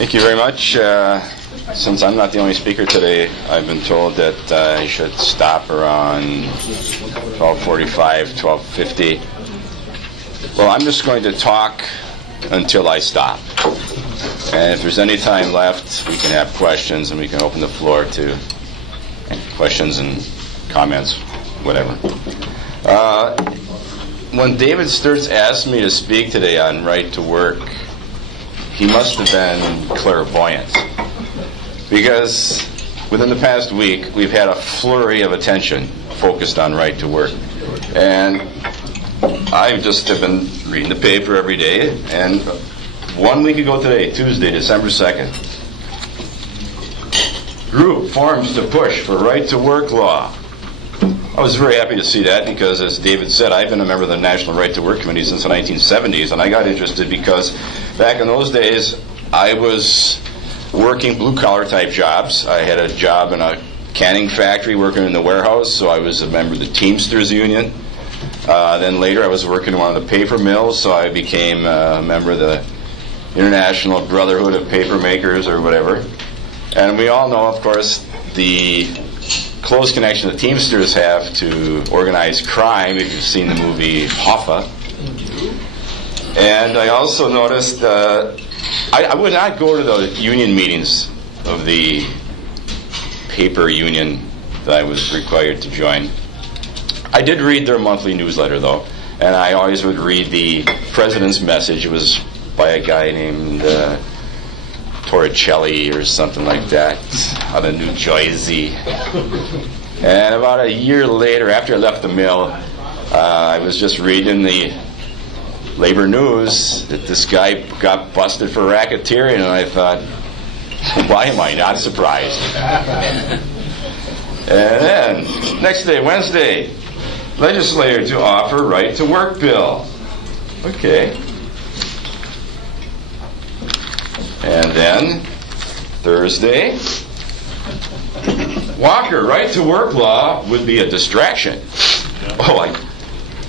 Thank you very much. Since I'm not the only speaker today, I've been told that I should stop around 12:45, 12:50. Well, I'm just going to talk until I stop. And if there's any time left, we can have questions and we can open the floor to questions and comments, whatever. When David Sturz asked me to speak today on right to work, he must have been clairvoyant. Because within the past week, we've had a flurry of attention focused on right to work. And I just have been reading the paper every day, and 1 week ago today, Tuesday, December 2nd, group forms to push for right to work law. I was very happy to see that because, as David said, I've been a member of the National Right to Work Committee since the 1970s, and I got interested because back in those days, I was working blue-collar type jobs. I had a job in a canning factory working in the warehouse, so I was a member of the Teamsters Union. Then later I was working in one of the paper mills, so I became a member of the International Brotherhood of Paper Makers or whatever. And we all know, of course, the close connection the Teamsters have to organized crime, if you've seen the movie Hoffa. And I also noticed I would not go to the union meetings of the paper union that I was required to join. I did read their monthly newsletter, though, and I always would read the president's message. It was by a guy named Torricelli or something like that, out of New Jersey. And about a year later, after I left the mill, I was just reading the labor news that this guy got busted for racketeering, and I thought, why am I not surprised? And then, next day, Wednesday, legislature to offer right to work bill. Okay. And then, Thursday, Walker, right to work law would be a distraction. Oh,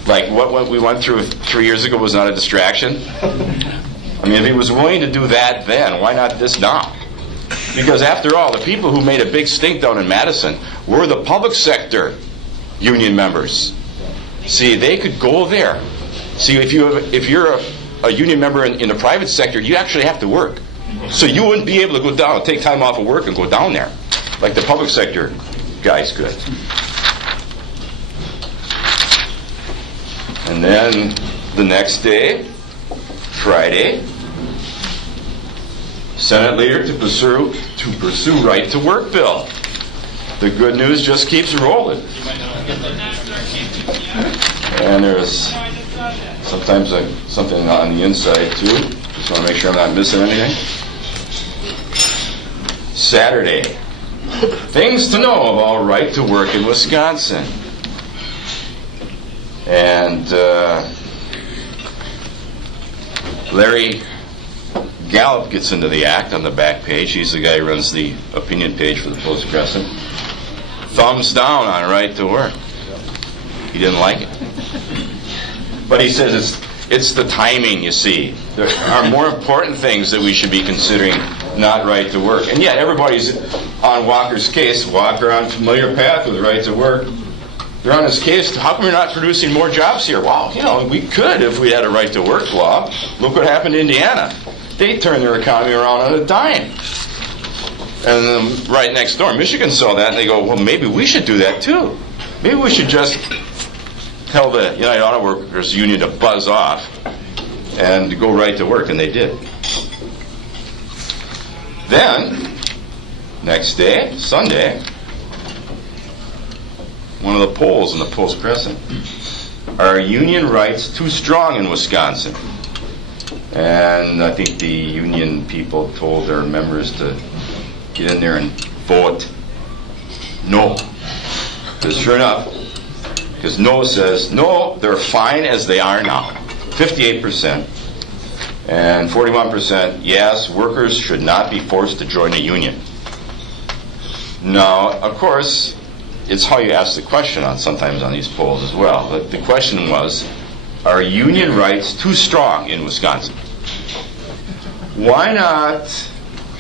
like what we went through 3 years ago was not a distraction? I mean, if he was willing to do that then, why not this now? Because after all, the people who made a big stink down in Madison were the public sector union members. See, they could go there. See, if you're a union member in the private sector, you actually have to work. So you wouldn't be able to go down, take time off of work and go down there, like the public sector guys could. And then the next day, Friday, Senate leader to pursue right to work bill. The good news just keeps rolling. And there's sometimes something on the inside too. Just want to make sure I'm not missing anything. Saturday, things to know about right to work in Wisconsin. And Larry Gallup gets into the act on the back page. He's the guy who runs the opinion page for the Post-Crescent. Thumbs down on right to work. He didn't like it. But he says it's the timing, you see. There are more important things that we should be considering, not right to work. And yet everybody's on Walker's case. Walker on familiar path with right to work. They're on his case. How come we're not producing more jobs here? Well, we could if we had a right to work law. Look what happened in Indiana. They turned their economy around on a dime. And right next door, Michigan saw that, and they go, well, maybe we should do that too. Maybe we should just tell the United Auto Workers Union to buzz off and go right to work, and they did. Then, next day, Sunday, one of the polls in the Post-Crescent. Are union rights too strong in Wisconsin? And I think the union people told their members to get in there and vote no. Because sure enough, because no says, no, they're fine as they are now. 58%. And 41%, yes, workers should not be forced to join a union. Now, of course, it's how you ask the question sometimes on these polls as well. But the question was, are union rights too strong in Wisconsin? Why not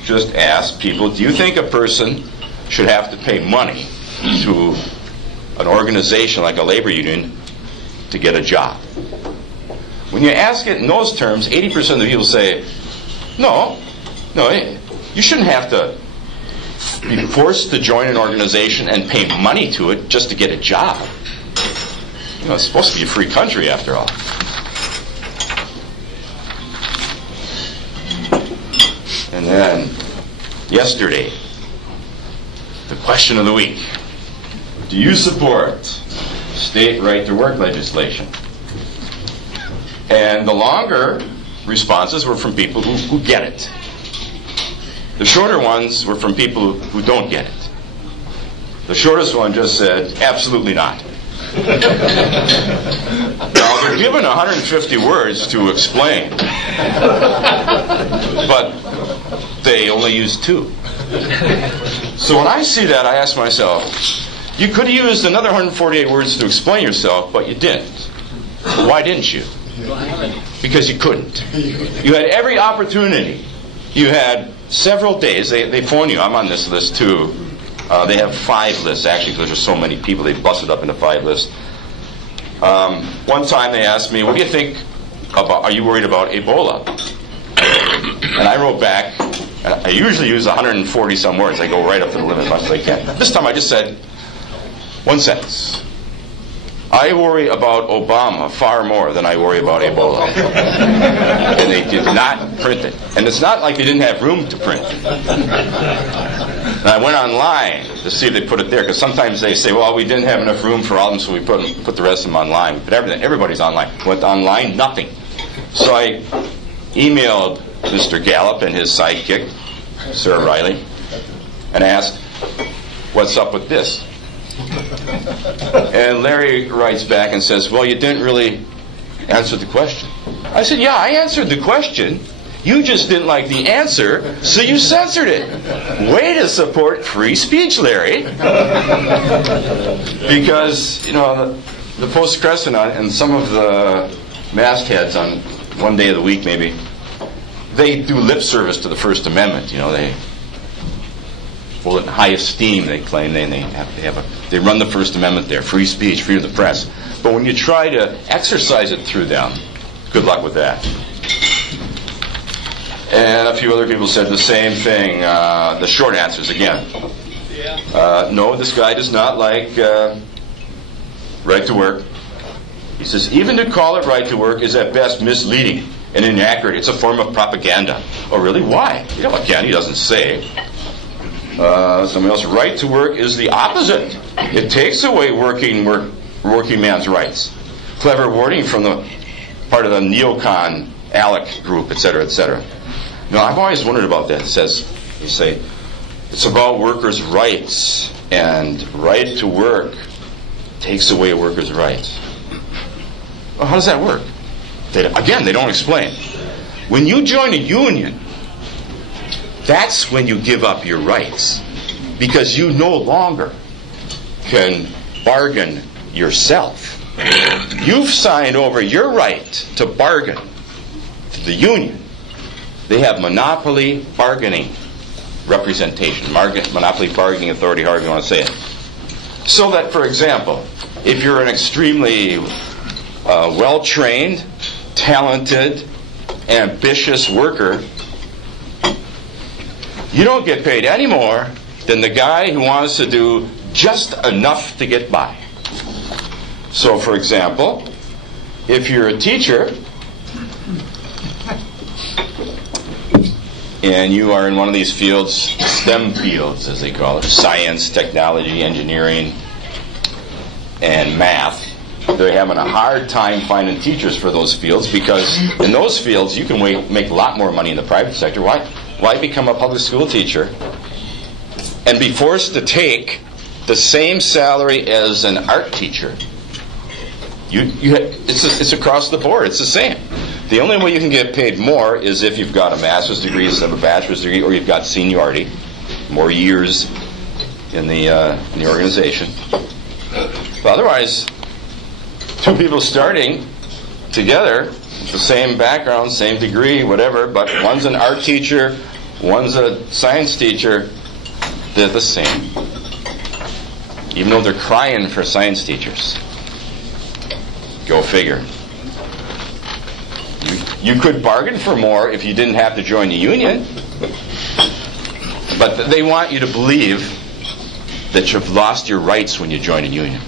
just asked people, do you think a person should have to pay money to an organization like a labor union to get a job? When you ask it in those terms, 80% of the people say, no, you shouldn't have to be forced to join an organization and pay money to it just to get a job. It's supposed to be a free country after all. And then, yesterday, the question of the week. Do you support state right-to-work legislation? And the longer responses were from people who get it. The shorter ones were from people who don't get it. The shortest one just said, absolutely not. Now, they're given 150 words to explain, but they only use 2. So when I see that, I ask myself, you could have used another 148 words to explain yourself, but you didn't. But why didn't you? Because you couldn't. You had every opportunity. You had several days. They phone you. I'm on this list too. They have 5 lists, actually, because there's so many people. They busted up into 5 lists. One time they asked me, what do you think about, are you worried about Ebola? And I wrote back, and I usually use 140 some words. I go right up to the limit as much as I can. This time I just said, 1 sentence. I worry about Obama far more than I worry about Ebola. And they did not print it. And it's not like they didn't have room to print it. And I went online to see if they put it there, because sometimes they say, well, we didn't have enough room for all of them, so we put the rest of them online. But everybody's online. Went online, nothing. So I emailed Mr. Gallup and his sidekick, Sarah Riley, and asked, what's up with this? And Larry writes back and says, well, you didn't really answer the question. I said, yeah, I answered the question. You just didn't like the answer, so you censored it. Way to support free speech, Larry. Because, the Post-Crescent and some of the mastheads on one day of the week maybe, they do lip service to the First Amendment. They hold it in high esteem, they claim. They run the First Amendment there, free speech, freedom of the press. But when you try to exercise it through them, good luck with that. And a few other people said the same thing. The short answers again. No, this guy does not like right to work. He says, even to call it right to work is at best misleading and inaccurate. It's a form of propaganda. Oh, really? Why? Again, he doesn't say. Somebody else, right to work is the opposite. It takes away working man's rights. Clever wording from the part of the neocon ALEC group, etc., etc. I've always wondered about that. They say, it's about workers' rights, and right to work takes away workers' rights. Well, how does that work? They don't explain. When you join a union, that's when you give up your rights, because you no longer can bargain yourself. You've signed over your right to bargain to the union. They have monopoly bargaining representation, monopoly bargaining authority, however you want to say it. So that, for example, if you're an extremely well-trained, talented, ambitious worker, you don't get paid any more than the guy who wants to do just enough to get by. So, for example, if you're a teacher and you are in one of these fields, STEM fields as they call it, science, technology, engineering, and math, they're having a hard time finding teachers for those fields, because in those fields you can make a lot more money in the private sector. Why become a public school teacher and be forced to take the same salary as an art teacher? It's across the board. It's the same. The only way you can get paid more is if you've got a master's degree instead of a bachelor's degree, or you've got seniority, more years in the organization. But otherwise, two people starting together, the same background, same degree, whatever, but one's an art teacher, one's a science teacher, they're the same. Even though they're crying for science teachers. Go figure. You could bargain for more if you didn't have to join the union. But they want you to believe that you've lost your rights when you join a union.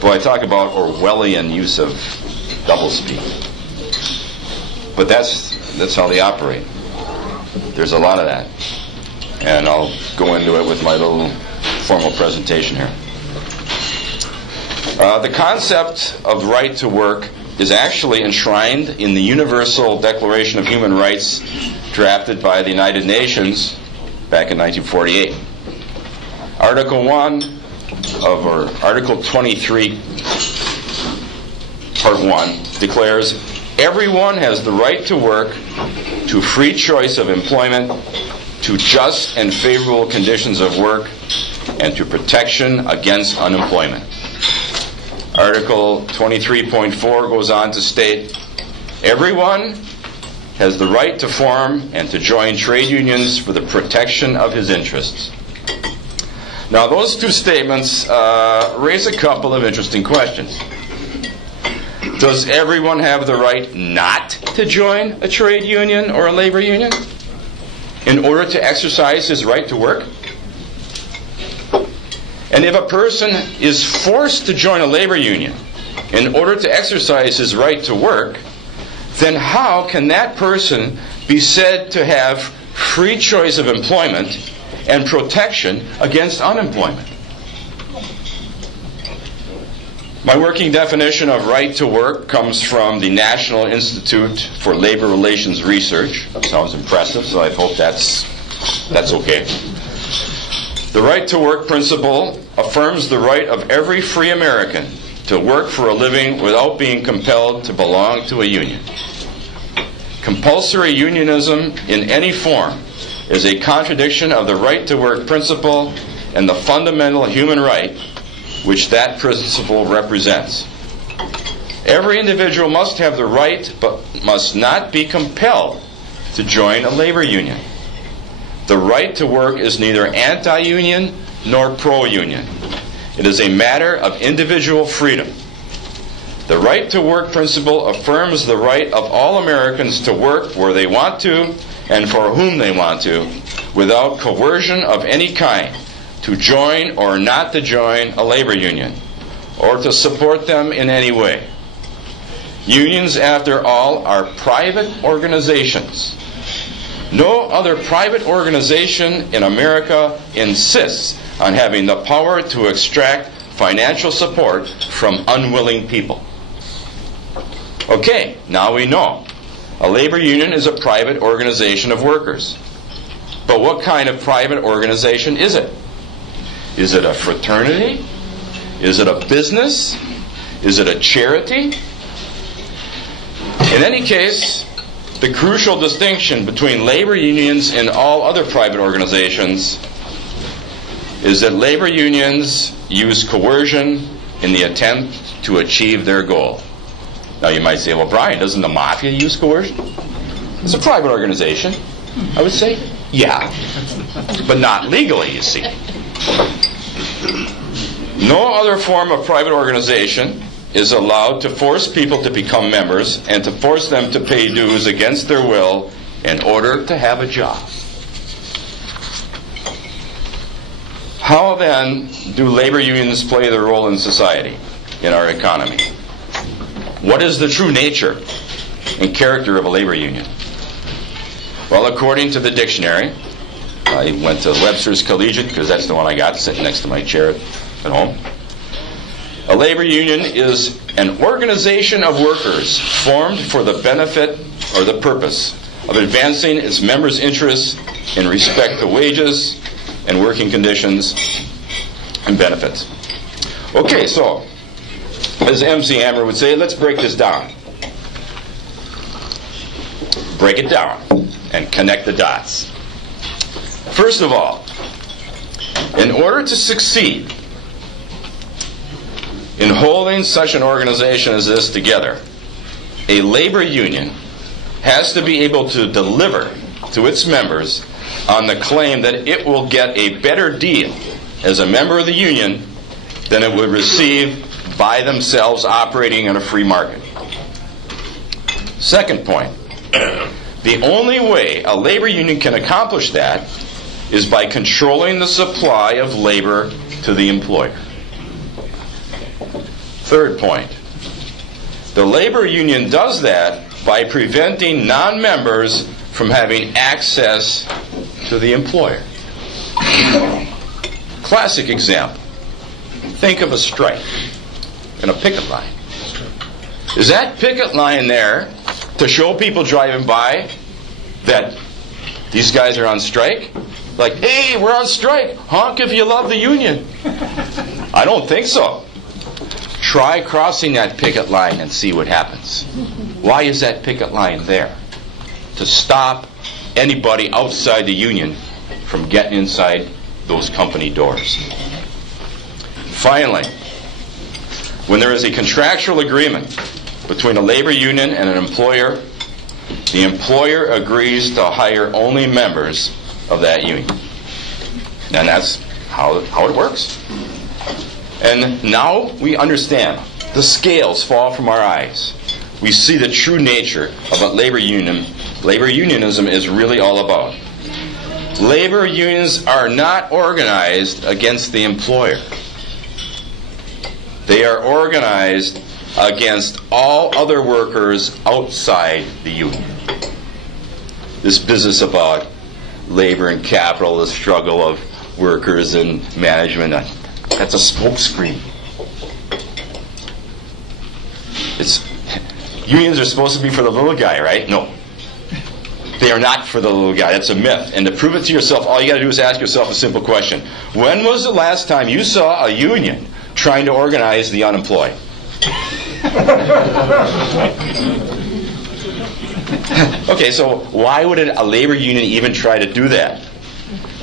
Boy, I talk about Orwellian use of doublespeak. But that's how they operate. There's a lot of that. And I'll go into it with my little formal presentation here. The concept of right to work is actually enshrined in the Universal Declaration of Human Rights drafted by the United Nations back in 1948. Article 23, Part 1, declares, everyone has the right to work, to free choice of employment, to just and favorable conditions of work, and to protection against unemployment. Article 23.4 goes on to state, everyone has the right to form and to join trade unions for the protection of his interests. Now, those two statements raise a couple of interesting questions. Does everyone have the right not to join a trade union or a labor union in order to exercise his right to work? And if a person is forced to join a labor union in order to exercise his right to work, then how can that person be said to have free choice of employment and protection against unemployment? My working definition of right to work comes from the National Institute for Labor Relations Research. That sounds impressive, so I hope that's okay. The right to work principle affirms the right of every free American to work for a living without being compelled to belong to a union. Compulsory unionism in any form is a contradiction of the right to work principle and the fundamental human right which that principle represents. Every individual must have the right but must not be compelled to join a labor union. The right to work is neither anti-union nor pro-union. It is a matter of individual freedom. The right to work principle affirms the right of all Americans to work where they want to and for whom they want to, without coercion of any kind, to join or not to join a labor union, or to support them in any way. Unions, after all, are private organizations. No other private organization in America insists on having the power to extract financial support from unwilling people. Okay, now we know. A labor union is a private organization of workers. But what kind of private organization is it? Is it a fraternity? Is it a business? Is it a charity? In any case, the crucial distinction between labor unions and all other private organizations is that labor unions use coercion in the attempt to achieve their goal. Now you might say, well, Brian, doesn't the mafia use coercion? It's a private organization. I would say, yeah, but not legally, you see. No other form of private organization is allowed to force people to become members and to force them to pay dues against their will in order to have a job. How then do labor unions play their role in society, in our economy? What is the true nature and character of a labor union? Well, according to the dictionary, I went to Webster's Collegiate because that's the one I got sitting next to my chair at home. A labor union is an organization of workers formed for the benefit or the purpose of advancing its members' interests in respect to wages and working conditions and benefits. Okay, so, as MC Hammer would say, let's break this down. Break it down and connect the dots. First of all, in order to succeed in holding such an organization as this together, a labor union has to be able to deliver to its members on the claim that it will get a better deal as a member of the union than it would receive by themselves operating in a free market. Second point, the only way a labor union can accomplish that is by controlling the supply of labor to the employer. Third point, the labor union does that by preventing non-members from having access to the employer. Classic example. Think of a strike and a picket line. Is that picket line there to show people driving by that these guys are on strike? Like, hey, we're on strike. Honk if you love the union. I don't think so. Try crossing that picket line and see what happens. Why is that picket line there? To stop anybody outside the union from getting inside those company doors. Finally, when there is a contractual agreement between a labor union and an employer, the employer agrees to hire only members of that union. And that's how it works. And now we understand. The scales fall from our eyes. We see the true nature of what labor unionism is really all about. Labor unions are not organized against the employer. They are organized against all other workers outside the union. This business about labor and capital, the struggle of workers and management, that's a smokescreen. Unions are supposed to be for the little guy, right? No. They are not for the little guy. That's a myth. And to prove it to yourself, all you got to do is ask yourself a simple question. When was the last time you saw a union trying to organize the unemployed? Okay, so why would a labor union even try to do that?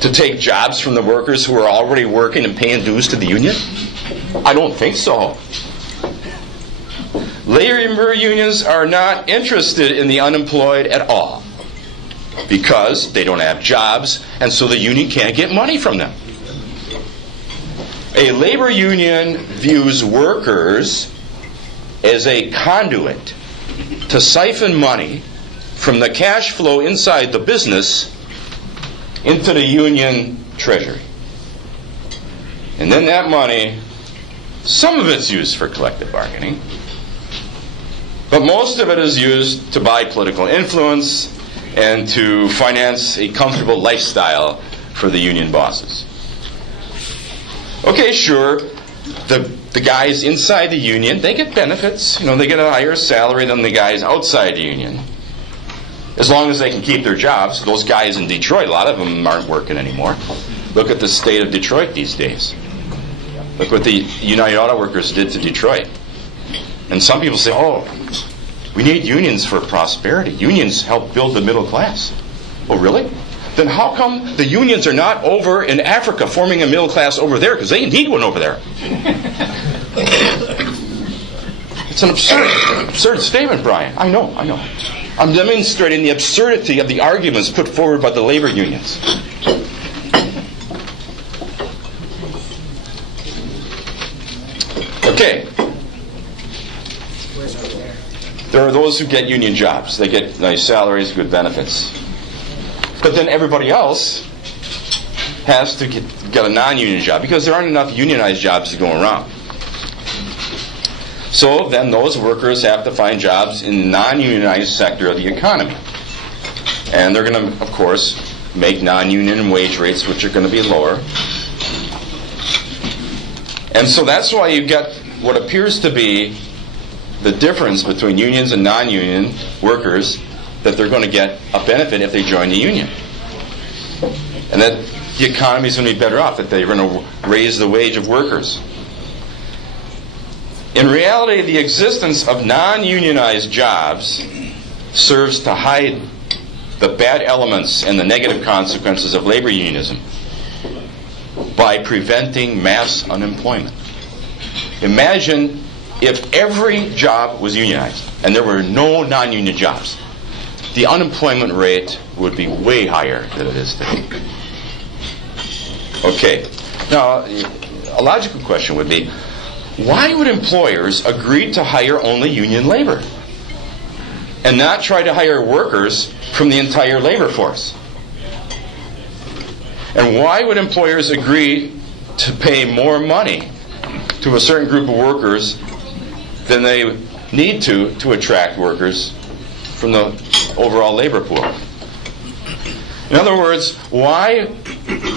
To take jobs from the workers who are already working and paying dues to the union? I don't think so. Labor unions are not interested in the unemployed at all because they don't have jobs, and so the union can't get money from them. A labor union views workers as a conduit to siphon money from the cash flow inside the business into the union treasury. And then that money, some of it's used for collective bargaining, but most of it is used to buy political influence and to finance a comfortable lifestyle for the union bosses. Okay, sure, the guys inside the union, they get benefits. They get a higher salary than the guys outside the union. As long as they can keep their jobs. Those guys in Detroit, a lot of them aren't working anymore. Look at the state of Detroit these days. Look what the United Auto Workers did to Detroit. And some people say, oh, we need unions for prosperity. Unions help build the middle class. Oh, really? Then how come the unions are not over in Africa forming a middle class over there? Because they need one over there. It's an absurd statement, Brian. I know. I'm demonstrating the absurdity of the arguments put forward by the labor unions. Okay. There are those who get union jobs. They get nice salaries, good benefits. But then everybody else has to get a non-union job because there aren't enough unionized jobs to go around. So then those workers have to find jobs in the non-unionized sector of the economy. And they're going to, of course, make non-union wage rates, which are going to be lower. And so that's why you get what appears to be the difference between unions and non-union workers, that they're going to get a benefit if they join the union. And that the economy is going to be better off, that they're going to raise the wage of workers. In reality, the existence of non-unionized jobs serves to hide the bad elements and the negative consequences of labor unionism by preventing mass unemployment. Imagine if every job was unionized and there were no non-union jobs. the unemployment rate would be way higher than it is today. Okay, now a logical question would be, why would employers agree to hire only union labor and not try to hire workers from the entire labor force? And why would employers agree to pay more money to a certain group of workers than they need to attract workers from the overall labor pool? In other words, why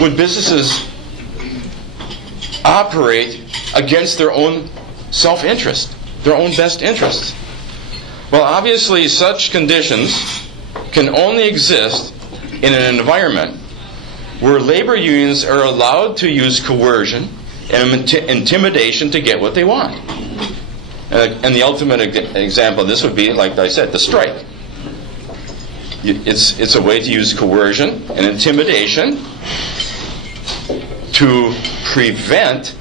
would businesses operate against their own self-interest, their own best interests? Well, obviously, such conditions can only exist in an environment where labor unions are allowed to use coercion and intimidation to get what they want. And the ultimate example of this would be, like I said, the strike. It's a way to use coercion and intimidation to prevent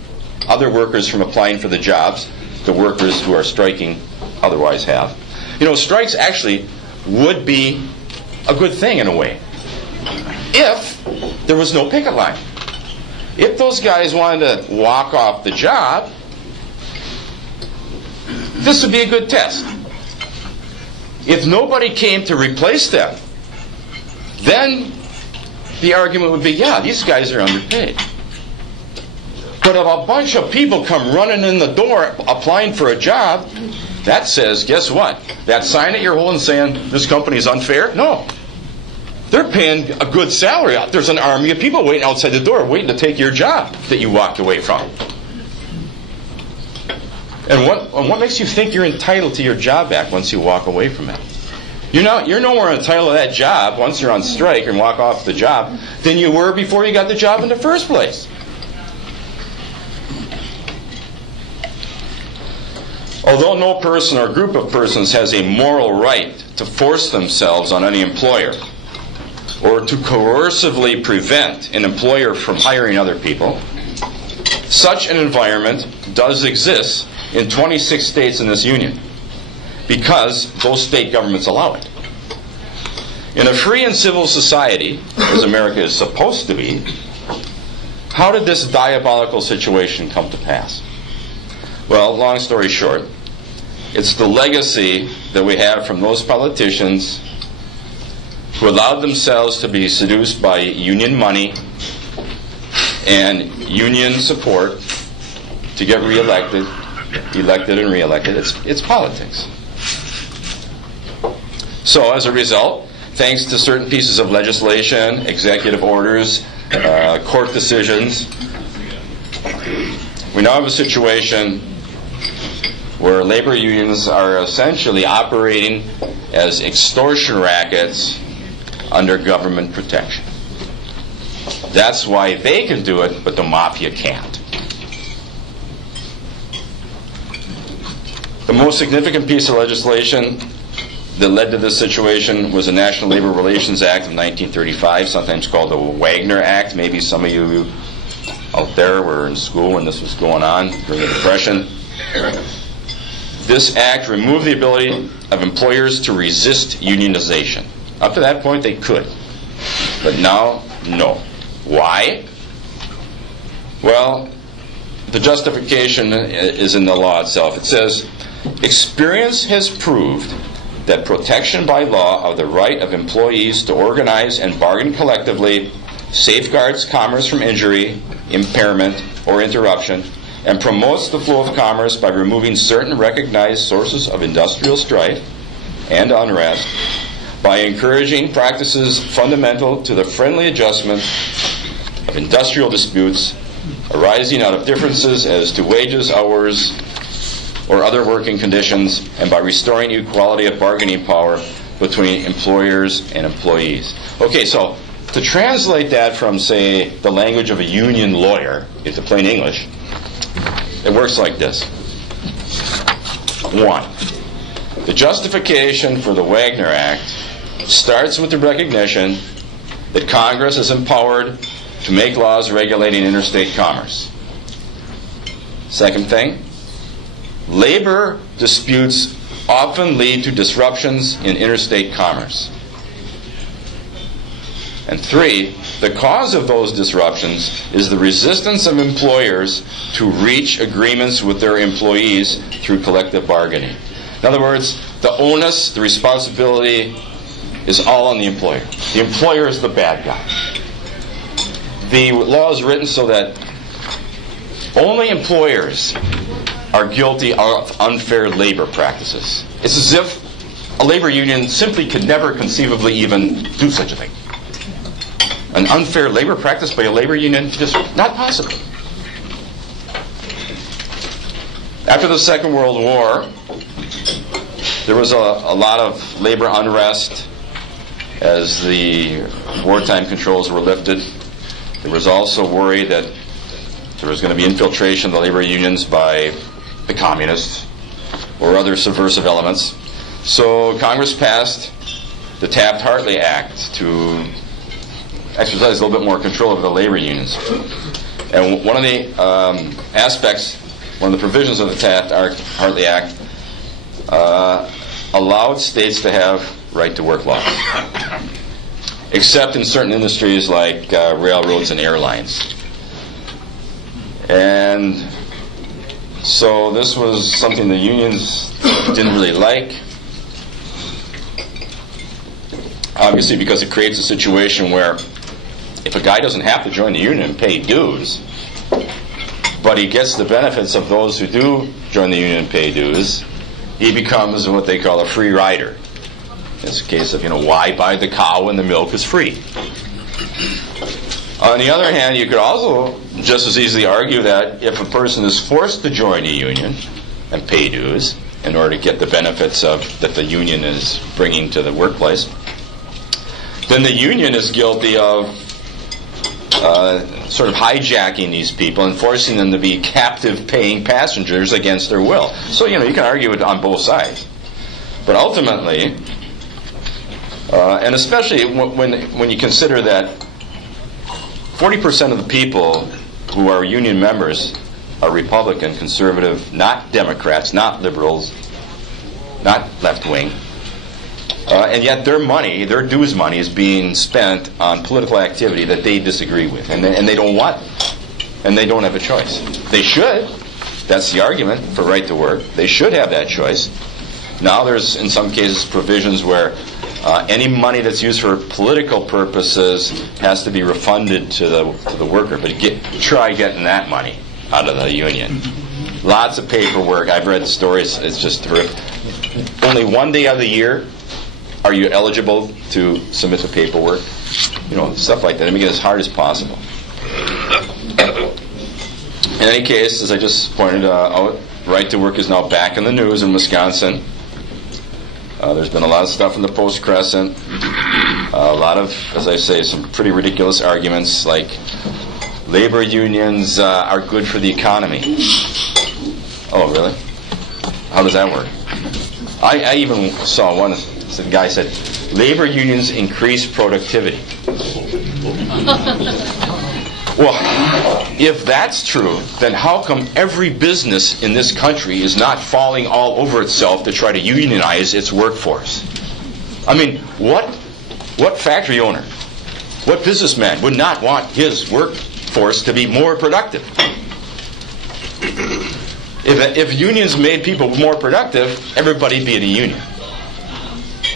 other workers from applying for the jobs the workers who are striking otherwise have. You know, strikes actually would be a good thing in a way if there was no picket line. If those guys wanted to walk off the job, this would be a good test. If nobody came to replace them, then the argument would be, yeah, these guys are underpaid. But if a bunch of people come running in the door applying for a job, that says, guess what? That sign that you're holding saying this company is unfair? No. They're paying a good salary. There's an army of people waiting outside the door waiting to take your job that you walked away from. And what makes you think you're entitled to your job back once you walk away from it? You're no more entitled to that job once you're on strike and walk off the job than you were before you got the job in the first place. Although no person or group of persons has a moral right to force themselves on any employer or to coercively prevent an employer from hiring other people, such an environment does exist in 26 states in this union because those state governments allow it. In a free and civil society, as America is supposed to be, how did this diabolical situation come to pass? Well, long story short, it's the legacy that we have from those politicians who allowed themselves to be seduced by union money and union support to get elected and reelected. It's politics. So as a result, thanks to certain pieces of legislation, executive orders, court decisions, we now have a situation where labor unions are essentially operating as extortion rackets under government protection. That's why they can do it, but the mafia can't. The most significant piece of legislation that led to this situation was the National Labor Relations Act of 1935, sometimes called the Wagner Act. Maybe some of you out there were in school when this was going on during the Depression. This act removed the ability of employers to resist unionization. Up to that point, they could. But now, no. Why? Well, the justification is in the law itself. It says, experience has proved that protection by law of the right of employees to organize and bargain collectively safeguards commerce from injury, impairment, or interruption, and promotes the flow of commerce by removing certain recognized sources of industrial strife and unrest, by encouraging practices fundamental to the friendly adjustment of industrial disputes arising out of differences as to wages, hours, or other working conditions, and by restoring equality of bargaining power between employers and employees. Okay, so to translate that from, say, the language of a union lawyer into plain English, it works like this. 1. The justification for the Wagner Act starts with the recognition that Congress is empowered to make laws regulating interstate commerce. Second thing, labor disputes often lead to disruptions in interstate commerce. And 3, the cause of those disruptions is the resistance of employers to reach agreements with their employees through collective bargaining. In other words, the onus, the responsibility is all on the employer. The employer is the bad guy. The law is written so that only employers are guilty of unfair labor practices. It's as if a labor union simply could never conceivably even do such a thing. An unfair labor practice by a labor union, just not possible. After the Second World War, there was a lot of labor unrest as the wartime controls were lifted. There was also worry that there was going to be infiltration of the labor unions by the communists or other subversive elements. So Congress passed the Taft-Hartley Act to exercise a little bit more control over the labor unions. And one of the aspects, one of the provisions of the Taft-Hartley Act allowed states to have right-to-work laws, except in certain industries like railroads and airlines. And so this was something the unions didn't really like, obviously because it creates a situation where if a guy doesn't have to join the union and pay dues, but he gets the benefits of those who do join the union and pay dues, he becomes what they call a free rider. It's a case of, why buy the cow when the milk is free? On the other hand, you could also just as easily argue that if a person is forced to join a union and pay dues in order to get the benefits that the union is bringing to the workplace, then the union is guilty of sort of hijacking these people and forcing them to be captive paying passengers against their will. So, you can argue it on both sides. But ultimately, and especially when you consider that 40% of the people who are union members are Republican, conservative, not Democrats, not liberals, not left-wing, and yet their money, their dues money, is being spent on political activity that they disagree with, and they don't want it, and they don't have a choice. They should. That's the argument for right to work. They should have that choice. Now there's, in some cases, provisions where any money that's used for political purposes has to be refunded to the worker, but try getting that money out of the union. Lots of paperwork. I've read stories. It's just terrific. Only one day of the year are you eligible to submit the paperwork? Stuff like that. I make it as hard as possible. In any case, as I just pointed out, right to work is now back in the news in Wisconsin. There's been a lot of stuff in the Post-Crescent. A lot of, as I say, some pretty ridiculous arguments like labor unions are good for the economy. Oh, really? How does that work? I even saw one. The guy said, labor unions increase productivity. Well, if that's true, then how come every business in this country is not falling all over itself to try to unionize its workforce? I mean, what factory owner, what businessman would not want his workforce to be more productive? If unions made people more productive, everybody'd be in a union,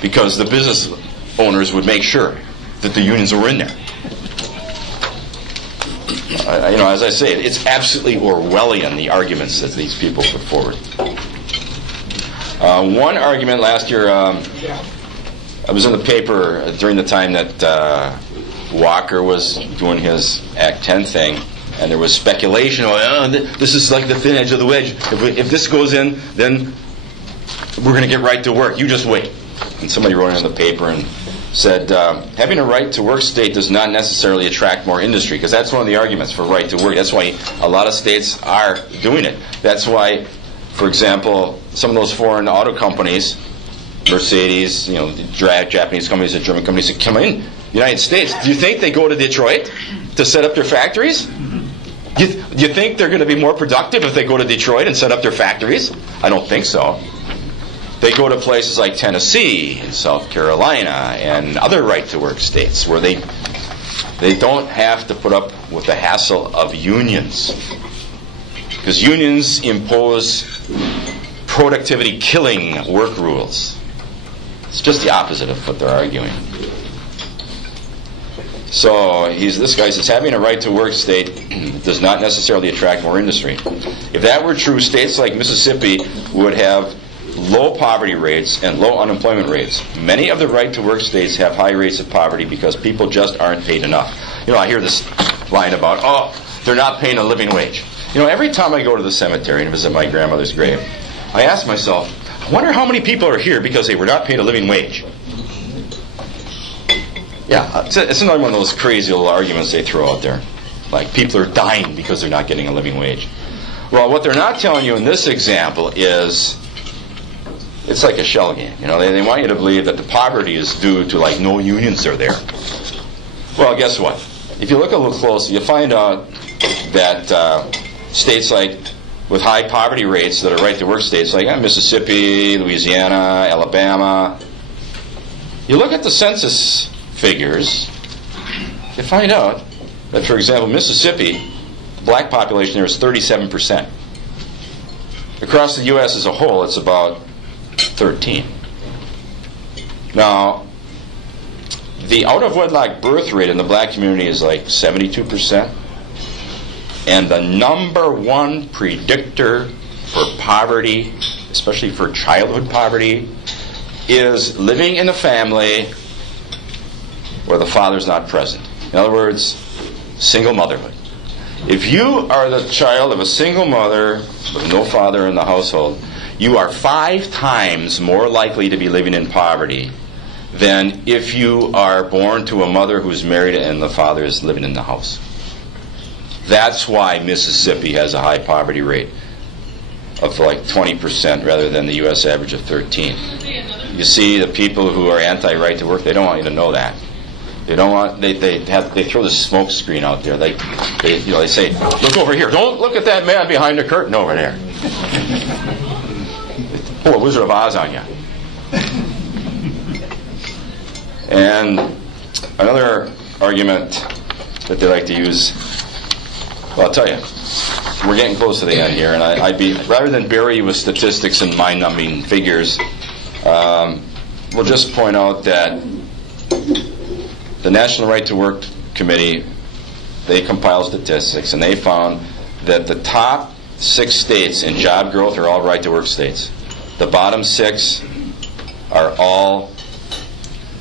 because the business owners would make sure that the unions were in there. As I say, it's absolutely Orwellian, the arguments that these people put forward. One argument last year, I was in the paper during the time that Walker was doing his Act 10 thing, and there was speculation, this is like the thin edge of the wedge. If this goes in, then we're going to get right to work. You just wait. And somebody wrote in the paper and said, having a right to work state does not necessarily attract more industry, because that's one of the arguments for right to work. That's why a lot of states are doing it. That's why, for example, some of those foreign auto companies, Mercedes, Japanese companies and German companies that come in the United States, do you think they go to Detroit to set up their factories? Do you think they're going to be more productive if they go to Detroit and set up their factories? I don't think so. They go to places like Tennessee and South Carolina and other right-to-work states where they don't have to put up with the hassle of unions. Because unions impose productivity-killing work rules. It's just the opposite of what they're arguing. So this guy says having a right-to-work state does not necessarily attract more industry. If that were true, states like Mississippi would have low poverty rates and low unemployment rates. Many of the right-to-work states have high rates of poverty because people just aren't paid enough. I hear this line about, they're not paying a living wage. Every time I go to the cemetery and visit my grandmother's grave, I ask myself, I wonder how many people are here because they were not paid a living wage. Yeah, it's another one of those crazy little arguments they throw out there. Like, people are dying because they're not getting a living wage. Well, what they're not telling you in this example is, it's like a shell game. They want you to believe that the poverty is due to, no unions are there. Well, guess what? If you look a little closer, you find out that states with high poverty rates that are right-to-work states, like Mississippi, Louisiana, Alabama, you look at the census figures, you find out that, for example, Mississippi, the black population there is 37%. Across the U.S. as a whole, it's about 13. Now, the out-of-wedlock birth rate in the black community is 72%. And the number one predictor for poverty, especially for childhood poverty, is living in a family where the father's not present. In other words, single motherhood. If you are the child of a single mother with no father in the household, you are 5 times more likely to be living in poverty than if you are born to a mother who's married and the father is living in the house. That's why Mississippi has a high poverty rate of 20% rather than the U.S. average of 13%. You see, the people who are anti-right to work, they don't want you to know that. They don't want. They throw the smoke screen out there. They say, look over here. Don't look at that man behind the curtain over there. Pull a Wizard of Oz on you. And another argument that they like to use. Well, I'll tell you, we're getting close to the end here, and I'd be, rather than bury you with statistics and mind-numbing figures, we'll just point out that the National Right to Work Committee, they compile statistics, and they found that the top 6 states in job growth are all right to work states. The bottom 6 are all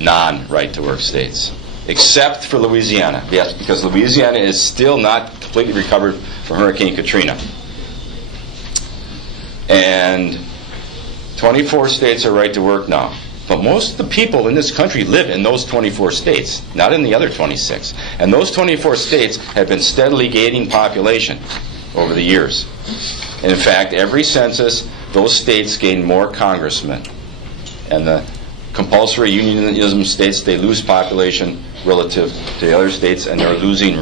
non-right to work states, except for Louisiana. Yes, because Louisiana is still not completely recovered from Hurricane Katrina. And 24 states are right to work now. But most of the people in this country live in those 24 states, not in the other 26. And those 24 states have been steadily gaining population over the years. And in fact, every census, those states gain more congressmen. And the compulsory unionism states, they lose population relative to the other states, and they're losing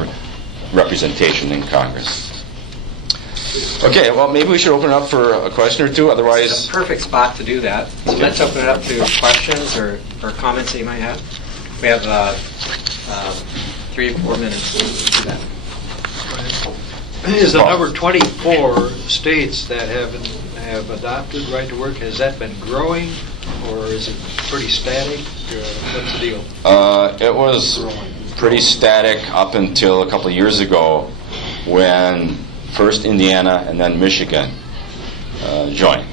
representation in Congress. Okay, well, maybe we should open it up for a question or two. Otherwise, it's a perfect spot to do that. So let's open it up to questions or comments that you might have. We have 3 or 4 minutes to do that. Is the number 24 states that have adopted right to work, has that been growing, or is it pretty static? What's the deal? It was pretty static up until a couple of years ago, when first Indiana and then Michigan joined.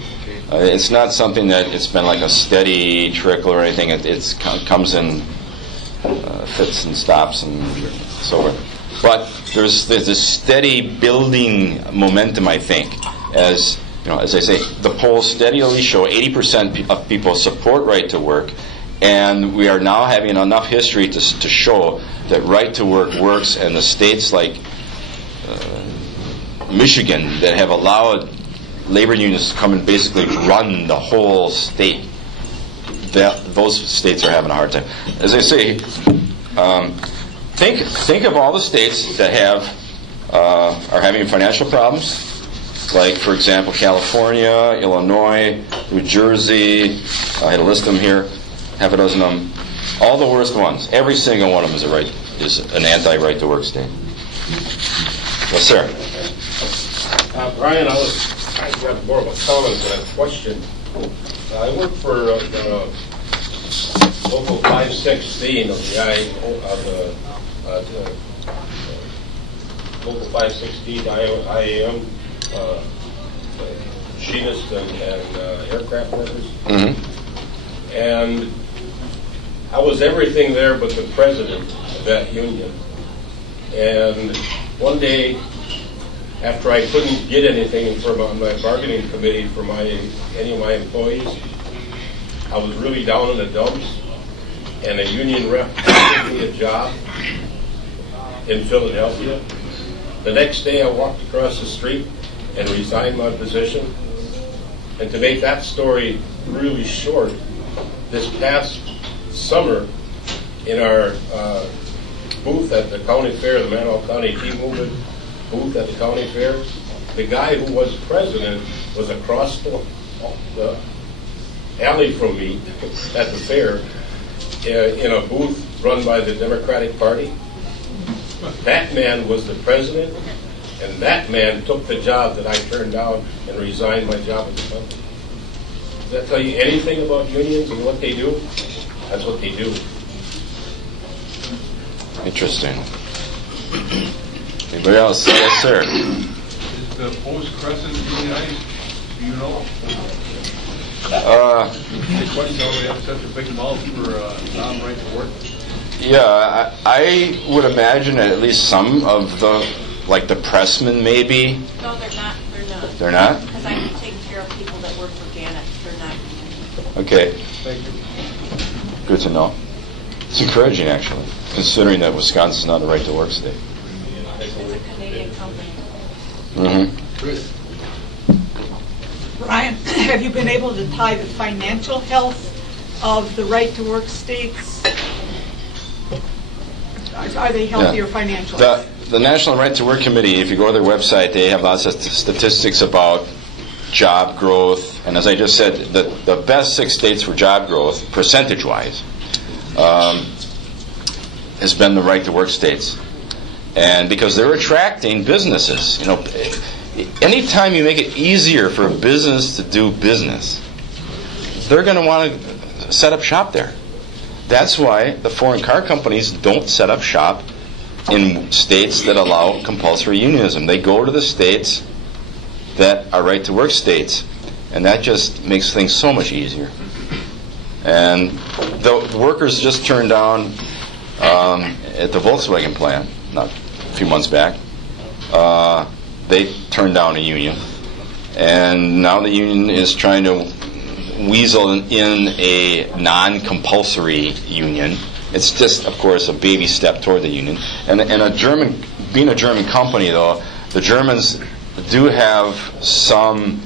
It's not something that it's been like a steady trickle or anything. It comes in fits and stops and so forth. But there's this steady building momentum, I think, as you know, as I say, the polls steadily show 80% of people support right to work, and we are now having enough history to show that right to work works, and the states like Michigan that have allowed labor unions to come and basically run the whole state, those states are having a hard time. As I say, think of all the states that are having financial problems. like, for example, California, Illinois, New Jersey. I had to list them here, half a dozen of them. All the worst ones. Every single one of them is an anti-right to work state. Yes, sir. Brian, I got more of a comment than a question. I work for Local 516 of the Local 516 IAM machinists and aircraft workers. Mm-hmm. And I was everything there but the president of that union. And one day, after I couldn't get anything from my bargaining committee for any of my employees, I was really down in the dumps, and a union rep offered me a job in Philadelphia. The next day I walked across the street and resigned my position. And to make that story really short, this past summer in our booth at the county fair, the Manawha County Tea Movement booth at the county fair, the guy who was president was across the alley from me at the fair in a booth run by the Democratic Party. That man was the president, and that man took the job that I turned down and resigned my job at the company. Does that tell you anything about unions and what they do? That's what they do. Interesting. Anybody else? Yes, sir. Is the post-Crescent unionized? Do you know? Why do they have such a big mouth for non-right to work? Yeah, I would imagine at least some of the, like the pressmen maybe. No, they're not. They're not? Because I'm taking care of people that work for Janet. They're not. Okay. Thank you. Good to know. It's encouraging, actually, considering that Wisconsin's not a right to work state. It's a Canadian company. Mm-hmm. Brian, have you been able to tie the financial health of the right to work states? Are they healthier financially? The National Right to Work Committee, if you go to their website, they have lots of statistics about job growth. And as I just said, the best 6 states for job growth, percentage-wise, has been the right to work states. And because they're attracting businesses, you know, anytime you make it easier for a business to do business, they're going to want to set up shop there. That's why the foreign car companies don't set up shop in states that allow compulsory unionism. They go to the states that are right to work states, and that just makes things so much easier. And the workers just turned down at the Volkswagen plant, not a few months back, they turned down a union, and now the union is trying to weasel in a non-compulsory union. It's just, of course, a baby step toward the union. And being a German company, though, the Germans do have some.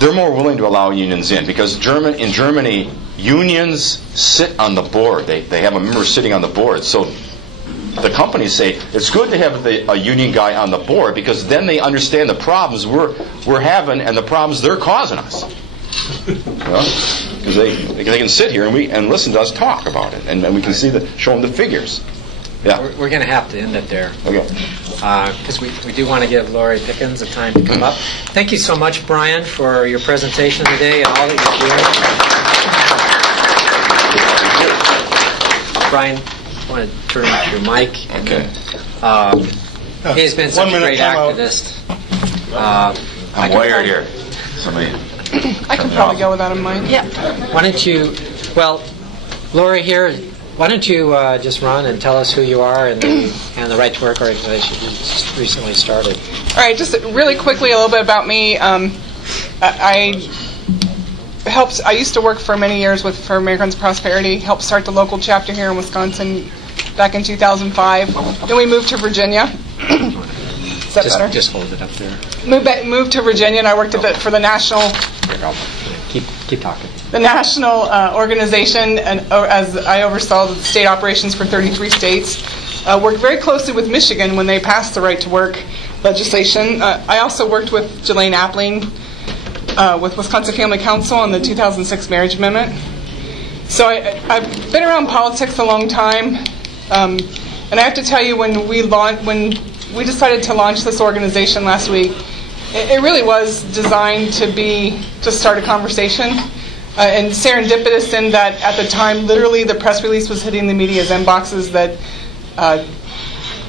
They're more willing to allow unions in because in Germany, unions sit on the board. They have a member sitting on the board. So the companies say it's good to have a union guy on the board because then they understand the problems we're having and the problems they're causing us. Because they can sit here and listen to us talk about it, and we can show them the figures. Yeah, we're going to have to end it there. Okay. Because we do want to give Lorri Pickens a time to come up. Thank you so much, Brian, for your presentation today and all that you're doing. Brian, I want to turn off your mic. Okay. He has been such a great activist. I'm wired here. Somebody. I can probably go without a mic. Yeah. Why don't you, Lorri here, why don't you just run and tell us who you are and the Right to Work organization you just recently started. All right, just really quickly a little bit about me. I used to work for many years for Americans of Prosperity, helped start the local chapter here in Wisconsin back in 2005. Then we moved to Virginia. Is that better? Just hold it up there. Moved to Virginia, and I worked for the national. Keep talking. The national organization, and as I oversaw the state operations for 33 states, worked very closely with Michigan when they passed the right to work legislation. I also worked with Jelaine Appling with Wisconsin Family Council on the 2006 marriage amendment. So I've been around politics a long time, and I have to tell you, when we decided to launch this organization last week, it really was designed to start a conversation, and serendipitous in that at the time, literally the press release was hitting the media's inboxes that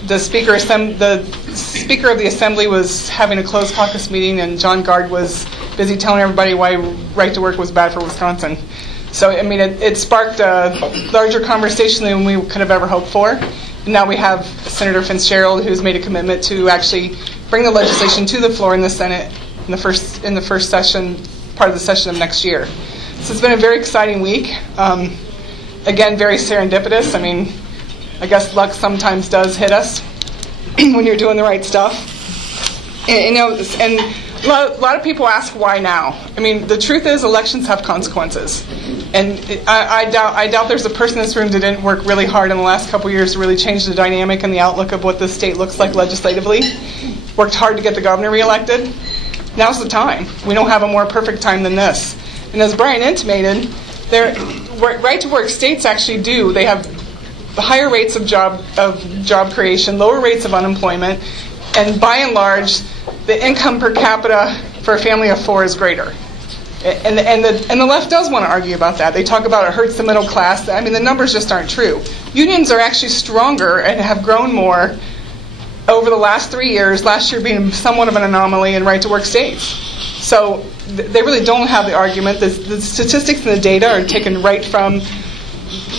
the Speaker of the Assembly was having a closed caucus meeting, and John Gard was busy telling everybody why right to work was bad for Wisconsin. So, I mean, it sparked a larger conversation than we could have ever hoped for. And now we have Senator Fitzgerald, who's made a commitment to actually bring the legislation to the floor in the Senate in the first session, part of the session of next year. So it's been a very exciting week. Again, very serendipitous. I mean, I guess luck sometimes does hit us when you're doing the right stuff. And a lot of people ask why now. I mean, the truth is elections have consequences. And I doubt there's a person in this room that didn't work really hard in the last couple of years to really change the dynamic and the outlook of what the state looks like legislatively. Worked hard to get the governor reelected. Now's the time. We don't have a more perfect time than this. And as Brian intimated, right-to-work states actually do. They have higher rates of job creation, lower rates of unemployment, and by and large, the income per capita for a family of four is greater. And the left does want to argue about that. They talk about it hurts the middle class. I mean, the numbers just aren't true. Unions are actually stronger and have grown more over the last 3 years, last year being somewhat of an anomaly in right-to-work states. So they really don't have the argument. The statistics and the data are taken right from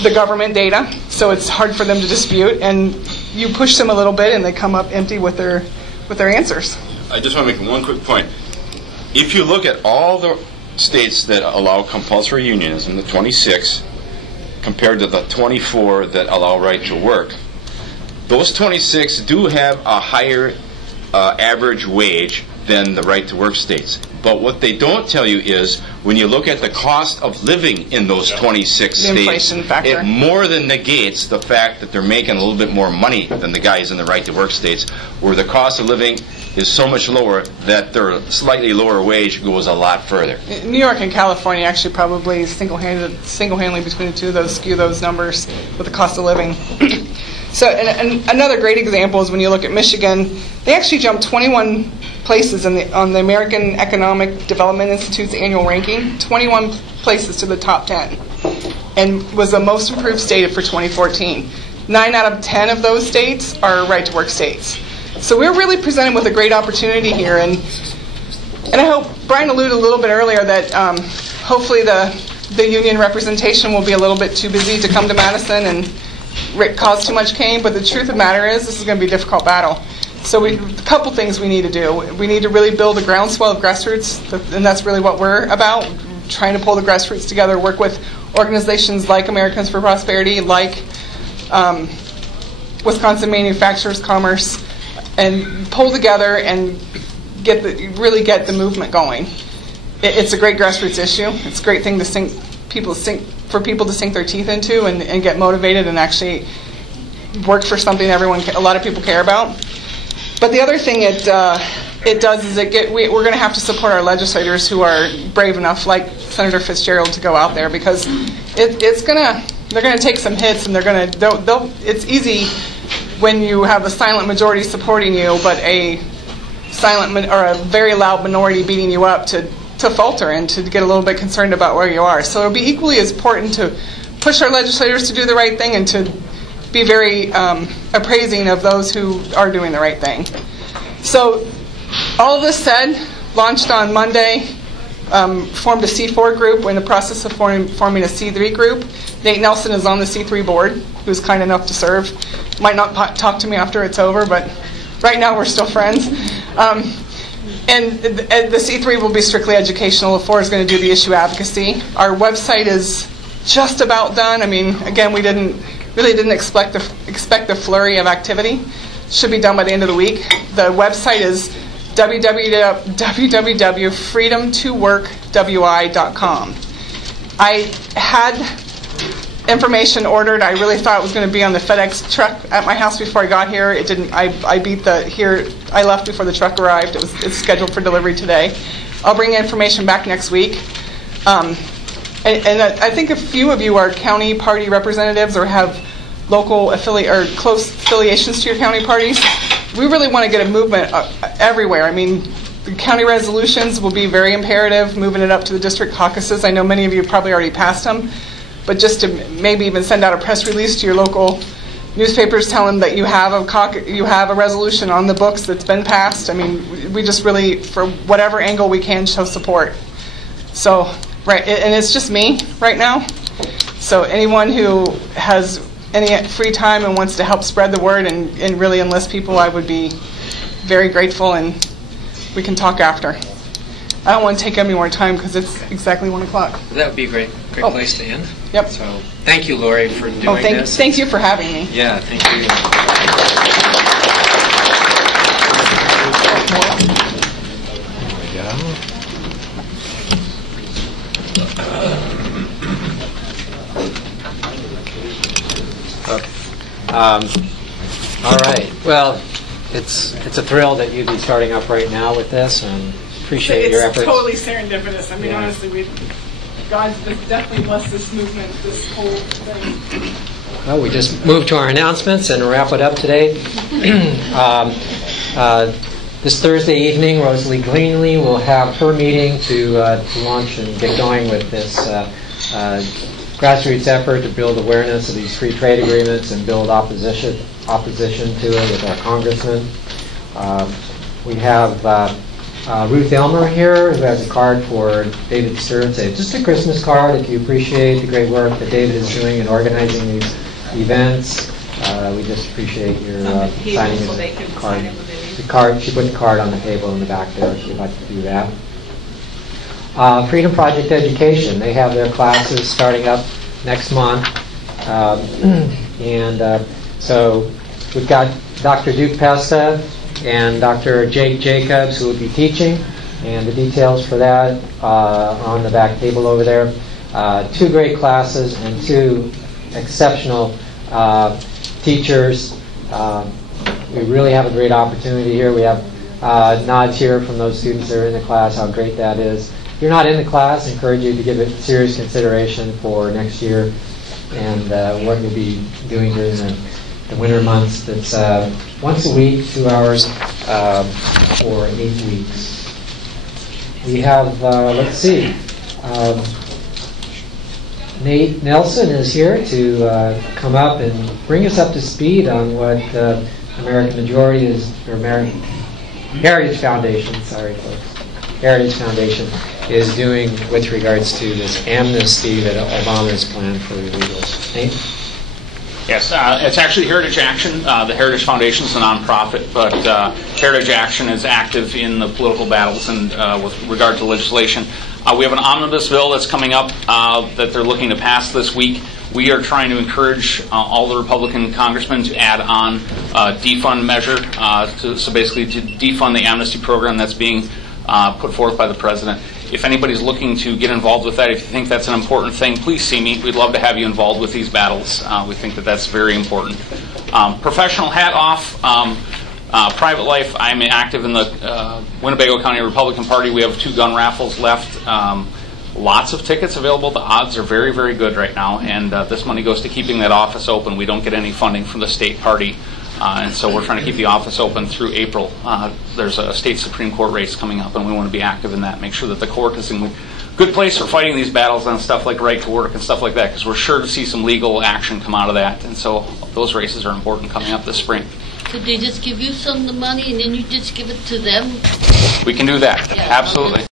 the government data, so it's hard for them to dispute. And you push them a little bit, and they come up empty with their answers. I just want to make one quick point. If you look at all the states that allow compulsory unionism, the 26, compared to the 24 that allow right to work, those 26 do have a higher average wage than the right to work states. But what they don't tell you is when you look at the cost of living in those 26 states, inflation factor. It more than negates the fact that they're making a little bit more money than the guys in the right to work states, where the cost of living is so much lower that their slightly lower wage goes a lot further. New York and California actually probably single-handedly between the two of those skew those numbers with the cost of living. So and another great example is when you look at Michigan, they actually jumped 21 places on the American Economic Development Institute's annual ranking, 21 places to the top 10, and was the most improved state for 2014. 9 out of 10 of those states are right-to-work states. So we're really presented with a great opportunity here, and I hope Brian alluded a little bit earlier that hopefully the union representation will be a little bit too busy to come to Madison and cause too much cane, but the truth of the matter is this is going to be a difficult battle. So a couple things we need to do. We need to really build a groundswell of grassroots, and that's really what we're about, trying to pull the grassroots together, work with organizations like Americans for Prosperity, like Wisconsin Manufacturers Commerce, and pull together and really get the movement going. It's a great grassroots issue. It's a great thing for people to sink their teeth into and get motivated and actually work for something a lot of people care about. But the other thing it does is we're going to have to support our legislators who are brave enough, like Senator Fitzgerald, to go out there, because they're going to take some hits, and it's easy when you have a silent majority supporting you, but a very loud minority beating you up to falter and to get a little bit concerned about where you are. So it'll be equally as important to push our legislators to do the right thing and to be very appraising of those who are doing the right thing. So all of this said, launched on Monday, formed a C4 group. We're in the process of forming a C3 group. Nate Nelson is on the C3 board, who's kind enough to serve. Might not talk to me after it's over, but right now we're still friends. And the C3 will be strictly educational. The 4 is going to do the issue advocacy. Our website is just about done. I mean, again, we really didn't expect the flurry of activity. Should be done by the end of the week. The website is www.freedomtoworkwi.com. I had information ordered. I really thought it was going to be on the FedEx truck at my house before I got here. It didn't. I beat the here. I left before the truck arrived. It's scheduled for delivery today. I'll bring information back next week. And I think a few of you are county party representatives or have local affiliate or close affiliations to your county parties. We really want to get a movement everywhere. I mean, the county resolutions will be very imperative, moving it up to the district caucuses. I know many of you probably already passed them, but just to maybe even send out a press release to your local newspapers telling them that you have a resolution on the books that's been passed. I mean, we just really, for whatever angle we can, show support. So, right, and it's just me right now. So anyone who has any free time and wants to help spread the word and really enlist people, I would be very grateful, and we can talk after. I don't want to take any more time because it's exactly 1 o'clock. That would be a great place to end. Yep. So thank you, Lorri, for doing this. Thank you for having me. Yeah, thank you. All right. Well, it's a thrill that you'd be starting up right now with this, and appreciate your efforts. It's totally serendipitous. I mean, honestly, God definitely blessed this movement, this whole thing. Well, we just move to our announcements and wrap it up today. This Thursday evening, Rosalie Greenlee will have her meeting to launch and get going with this grassroots effort to build awareness of these free trade agreements and build opposition to it with our congressman. We have Ruth Elmer here, who has a card for David Stern. Just a Christmas card if you appreciate the great work that David is doing in organizing these events. We just appreciate your signing his card. She put the card on the table in the back there if you'd like to do that. Freedom Project Education, they have their classes starting up next month. So we've got Dr. Duke Pesta and Dr. Jake Jacobs who will be teaching, and the details for that on the back table over there. 2 great classes and 2 exceptional teachers. We really have a great opportunity here. We have nods here from those students that are in the class, how great that is. If you're not in the class, I encourage you to give it serious consideration for next year and what you'll be doing during the winter months. That's once a week, 2 hours for 8 weeks. We have, let's see, Nate Nelson is here to come up and bring us up to speed on what American Majority is, or American Heritage Foundation, sorry folks, Heritage Foundation is doing with regards to this amnesty that Obama has planned for illegals. Nate? Yes, it's actually Heritage Action. The Heritage Foundation is a nonprofit, but Heritage Action is active in the political battles and with regard to legislation. We have an omnibus bill that's coming up that they're looking to pass this week. We are trying to encourage all the Republican congressmen to add on a defund measure, so basically to defund the amnesty program that's being put forth by the president. If anybody's looking to get involved with that, if you think that's an important thing, please see me. We'd love to have you involved with these battles. We think that that's very important. Professional hat off. Private life, I'm active in the Winnebago County Republican Party. We have 2 gun raffles left. Lots of tickets available. The odds are very, very good right now, and this money goes to keeping that office open. We don't get any funding from the state party, and so we're trying to keep the office open through April. There's a state Supreme Court race coming up, and we want to be active in that, make sure that the court is in a good place for fighting these battles on stuff like right to work and stuff like that, because we're sure to see some legal action come out of that, and so those races are important coming up this spring. Could they just give you some of the money and then you just give it to them? We can do that, Yeah, absolutely. okay.